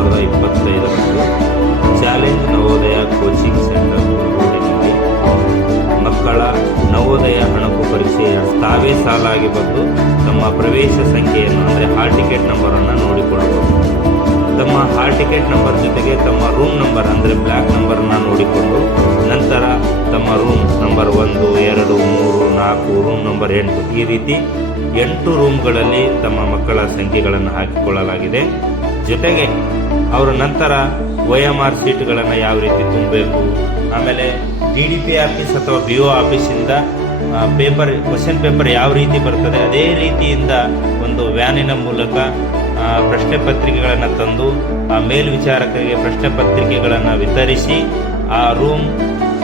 2025 challenge Navodaya coaching centre ರೋಡಿನಲ್ಲಿ ಮಕ್ಕಳ ನವೋದಯ ಹಣಕು ಪರೀಕ್ಷೆಯ ತಾವೇ ಸಾಲಾಗಿ ಬಂದು ತಮ್ಮ ಪ್ರವೇಶ ಸಂಖ್ಯೆಯನ್ನು ಅಂದರೆ ಹಾಲ್ ಟಿಕೆಟ್ ನಂಬರನ್ನು ನೋಡಿಕೊಳ್ಳಬಹುದು. ತಮ್ಮ ಹಾಲ್ ಟಿಕೆಟ್ ನಂಬರ್ ಜೊತೆಗೆ ತಮ್ಮ ರೂಮ್ ನಂಬರ್ ಅಂದರೆ ಬ್ಲ್ಯಾಕ್ ನಂಬರನ್ನು ನೋಡಿಕೊಂಡು ನಂತರ ತಮ್ಮ ರೂಮ್ ನಂಬರ್ 1, 2, 3, 4, ರೂಮ್ ನಂಬರ್ 8 ಈ ರೀತಿ 8 ರೂಮ್ಗಳಲ್ಲಿ ತಮ್ಮ ಮಕ್ಕಳ ಸಂಖ್ಯೆಗಳನ್ನು ಹಾಕಿಕೊಳ್ಳಲಾಗಿದೆ. ಜೊತೆಗೆ ಅವರು ನಂತರ OMR ಸೀಟ್ಗಳನ್ನು ಯಾವ ರೀತಿ ತುಂಬಬೇಕು, ಆಮೇಲೆ DDP ಆಫೀಸ್ ಅಥವಾ BO ಆಫೀಸಿಂದ ಕ್ವಶನ್ ಪೇಪರ್ ಯಾವ ರೀತಿ ಬರ್ತದೆ ಅದೇ ರೀತಿಯಿಂದ ಒಂದು ವ್ಯಾನಿನ ಮೂಲಕ ಪ್ರಶ್ನೆ ಪತ್ರಿಕೆಗಳನ್ನು ತಂದು ಆ ಮೇಲ್ವಿಚಾರಕರಿಗೆ ಪ್ರಶ್ನೆ ಪತ್ರಿಕೆಗಳನ್ನು ವಿತರಿಸಿ ಆ ರೂಮ್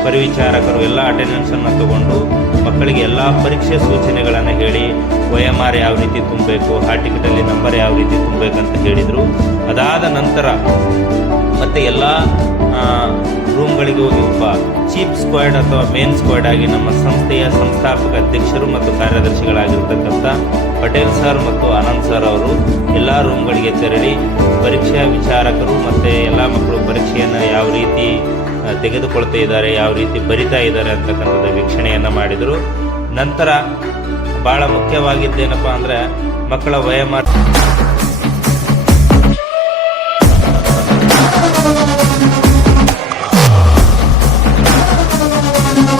ಪರಿವಿಚಾರಕರು ಎಲ್ಲ ಅಟೆಂಡೆನ್ಸನ್ನು ತಗೊಂಡು ಮಕ್ಕಳಿಗೆ ಎಲ್ಲ ಪರೀಕ್ಷೆ ಸೂಚನೆಗಳನ್ನು ಹೇಳಿ OMR ಯಾವ ರೀತಿ ತುಂಬಬೇಕು, ಹಾಲ್ ಟಿಕೆಟಲ್ಲಿ ನಂಬರ್ ಯಾವ ರೀತಿ ತುಂಬಬೇಕಂತ ಹೇಳಿದರು. ಅದಾದ ನಂತರ ಮತ್ತೆ ಎಲ್ಲ ರೂಮ್ಗಳಿಗೆ ಹೋಗಿ ಒಬ್ಬ ಚೀಫ್ ಸ್ಕ್ವಾಡ್ ಅಥವಾ ಮೇನ್ ಸ್ಕ್ವಾಡ್ ಆಗಿ ನಮ್ಮ ಸಂಸ್ಥೆಯ ಸಂಸ್ಥಾಪಕ ಅಧ್ಯಕ್ಷರು ಮತ್ತು ಕಾರ್ಯದರ್ಶಿಗಳಾಗಿರ್ತಕ್ಕಂಥ ಪಟೇಲ್ ಸರ್ ಮತ್ತು ಆನಂದ್ ಸರ್ ಅವರು ಎಲ್ಲ ರೂಮ್ಗಳಿಗೆ ತೆರಳಿ ಪರೀಕ್ಷಾ ವಿಚಾರಕರು ಮತ್ತು ಎಲ್ಲ ಮಕ್ಕಳು ಪರೀಕ್ಷೆಯನ್ನು ಯಾವ ರೀತಿ ತೆಗೆದುಕೊಳ್ತಾ ಇದ್ದಾರೆ, ಯಾವ ರೀತಿ ಬರಿತಾ ಇದ್ದಾರೆ ಅಂತಕ್ಕಂಥದ್ದು ವೀಕ್ಷಣೆಯನ್ನು ಮಾಡಿದರು. ನಂತರ ಭಾಳ ಮುಖ್ಯವಾಗಿದ್ದೇನಪ್ಪ ಅಂದರೆ ಮಕ್ಕಳ OMR